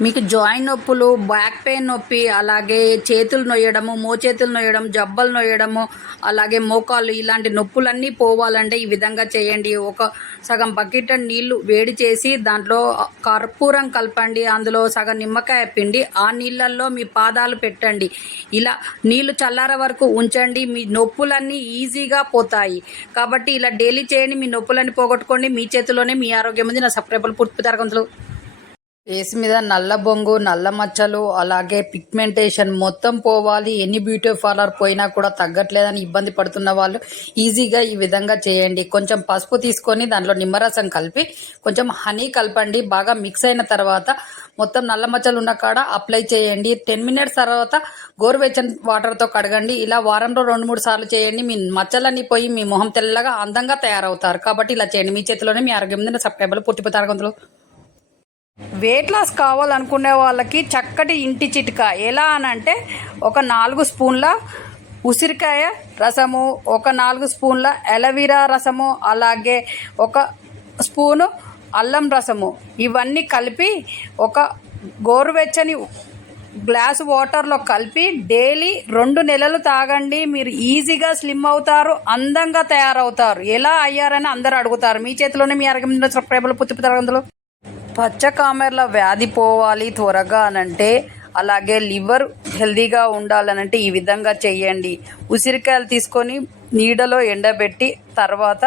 మీకు జాయింట్ నొప్పులు, back pain నొప్పి, అలాగే చేతులు నొయ్యడము, మోచేతులు నొయ్యడం, జబ్బలు నొయ్యడము, అలాగే మోకాళ్ళు ఇలాంటి నొప్పులన్నీ పోవాలంటే ఈ విధంగా చేయండి. ఒక సగం బకెట్ నీళ్లు వేడి చేసి దాంట్లో కర్పూరం కలపండి. అందులో సగం నిమ్మకాయ పిండి ఆ నీళ్ళల్లో మీ పాదాలు పెట్టండి. ఇలా నీళ్లు చల్లారే వరకు ఉంచండి. మీ నొప్పులన్నీ ఈజీగా పోతాయి. కాబట్టి ఇలా డైలీ చేయండి. మీ నొప్పులన్నీ పోగొట్టుకోండి. మీ చేతిలోనే మీ ఆరోగ్యం ఉంది. నా సబ్స్క్రైబర్లు పూర్తి తరగతులు. ఫేస్ మీద నల్ల బొంగు, నల్ల మచ్చలు, అలాగే పిగ్మెంటేషన్ మొత్తం పోవాలి. ఎన్ని బ్యూటీ పార్లర్ పోయినా కూడా తగ్గట్లేదని ఇబ్బంది పడుతున్న వాళ్ళు ఈజీగా ఈ విధంగా చేయండి. కొంచెం పసుపు తీసుకొని దాంట్లో నిమ్మరసం కలిపి కొంచెం హనీ కలపండి. బాగా మిక్స్ అయిన తర్వాత మొత్తం నల్ల మచ్చలు ఉన్న కాడ అప్లై చేయండి. 10 మినిట్స్ తర్వాత గోరువెచ్చని వాటర్తో కడగండి. ఇలా వారంలో 2-3 సార్లు చేయండి. మీ మచ్చలన్నీ పోయి మీ మొహం తెల్లగా అందంగా తయారవుతారు. కాబట్టి ఇలా చేయండి. మీ చేతిలోనే మీ ఆరోగ్యం మీద సబ్స్క్రైబర్లు పూర్తి తరగతులు. వెయిట్ లాస్ కావాలనుకునే వాళ్ళకి చక్కటి ఇంటి చిట్కా ఎలా అనంటే, ఒక 4 స్పూన్ల ఉసిరికాయ రసము, ఒక 4 స్పూన్ల ఎలవీరా రసము, అలాగే ఒక స్పూను అల్లం రసము, ఇవన్నీ కలిపి ఒక గోరువెచ్చని గ్లాసు వాటర్లో కలిపి డైలీ 2 నెలలు తాగండి. మీరు ఈజీగా స్లిమ్ అవుతారు, అందంగా తయారవుతారు. ఎలా అయ్యారని అందరూ అడుగుతారు. మీ చేతిలోనే మీ ఆరోగ్యం సబ్స్క్రైబర్లు పూర్తి తరగతులు. పచ్చ కామెర్ల వ్యాధి పోవాలి త్వరగా అనంటే, అలాగే లివర్ హెల్దీగా ఉండాలనంటే ఈ విధంగా చేయండి. ఉసిరికాయలు తీసుకొని నీడలో ఎండబెట్టి తర్వాత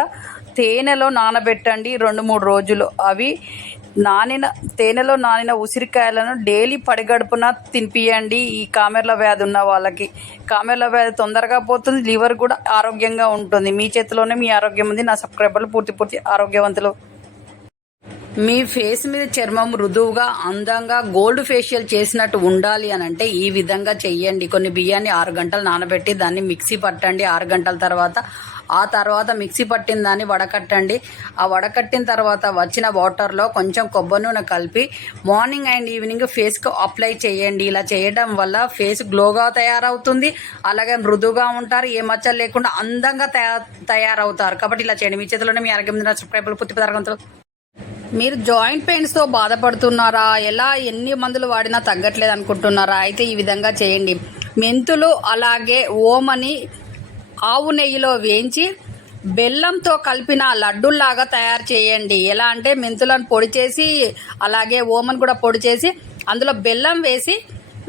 తేనెలో నానబెట్టండి 2-3 రోజులు. అవి తేనెలో నానిన ఉసిరికాయలను డైలీ పడిగడుపున తినిపియండి. ఈ కామెర్ల వ్యాధి ఉన్న వాళ్ళకి కామెర్ల వ్యాధి తొందరగా పోతుంది, లివర్ కూడా ఆరోగ్యంగా ఉంటుంది. మీ చేతిలోనే మీ ఆరోగ్యం ఉంది. నా సబ్స్క్రైబర్లు పూర్తి ఆరోగ్యవంతులు. మీ ఫేస్ మీద చర్మం మృదువుగా అందంగా గోల్డ్ ఫేషియల్ చేసినట్టు ఉండాలి అని అంటే ఈ విధంగా చెయ్యండి. కొన్ని బియ్యాన్ని 6 గంటలు నానబెట్టి దాన్ని మిక్సీ పట్టండి. 6 గంటల తర్వాత మిక్సీ పట్టిన దాన్ని వడకట్టండి. ఆ వడకట్టిన తర్వాత వచ్చిన వాటర్లో కొంచెం కొబ్బరి నూనె కలిపి మార్నింగ్ అండ్ ఈవినింగ్ ఫేస్కు అప్లై చేయండి. ఇలా చేయడం వల్ల ఫేస్ గ్లోగా తయారవుతుంది, అలాగే మృదువుగా ఉంటారు, ఏ మచ్చలు లేకుండా అందంగా తయారవుతారు. కాబట్టి ఇలా చేయండి. మీ చేతిలోనే మీ ఆరోగ్యం సబ్స్క్రైబర్లు పూర్తి తరగతులు. మీరు జాయింట్ పెయిన్స్తో బాధపడుతున్నారా? ఎన్ని మందులు వాడినా తగ్గట్లేదు అనుకుంటున్నారా? అయితే ఈ విధంగా చేయండి. మెంతులు అలాగే ఓమని ఆవు నెయ్యిలో వేయించి బెల్లంతో కలిపిన లడ్డూల్లాగా తయారు చేయండి. ఎలా అంటే మెంతులను పొడి చేసి అలాగే ఓమని కూడా పొడి చేసి అందులో బెల్లం వేసి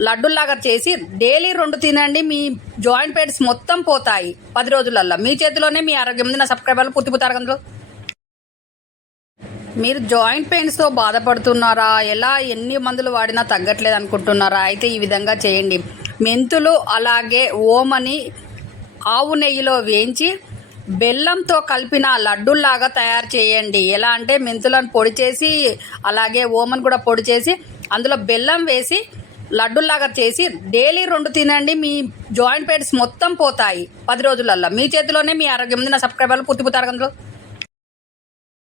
లడ్డూల్లాగా చేసి డైలీ 2 తినండి. మీ జాయింట్ పెయిన్స్ మొత్తం పోతాయి 10 రోజులల్లో. మీ చేతిలోనే మీ ఆరోగ్యం ఉంది. నా సబ్స్క్రైబర్లు పూర్తి తరగతులు. మీరు జాయింట్ పెయిన్స్తో బాధపడుతున్నారా? ఎన్ని మందులు వాడినా తగ్గట్లేదు అనుకుంటున్నారా? అయితే ఈ విధంగా చేయండి. మెంతులు అలాగే ఓమని ఆవు నెయ్యిలో వేయించి బెల్లంతో కలిపిన లడ్డూల్లాగా తయారు చేయండి. ఎలా అంటే మెంతులను పొడి చేసి అలాగే ఓమని కూడా పొడి చేసి అందులో బెల్లం వేసి లడ్డూల్లాగా చేసి డైలీ 2 తినండి. మీ జాయింట్ పెయిన్స్ మొత్తం పోతాయి 10 రోజులల్లో. మీ చేతిలోనే మీ ఆరోగ్యం ఉంది. నా సబ్స్క్రైబర్లు పూర్తి తరగతులు.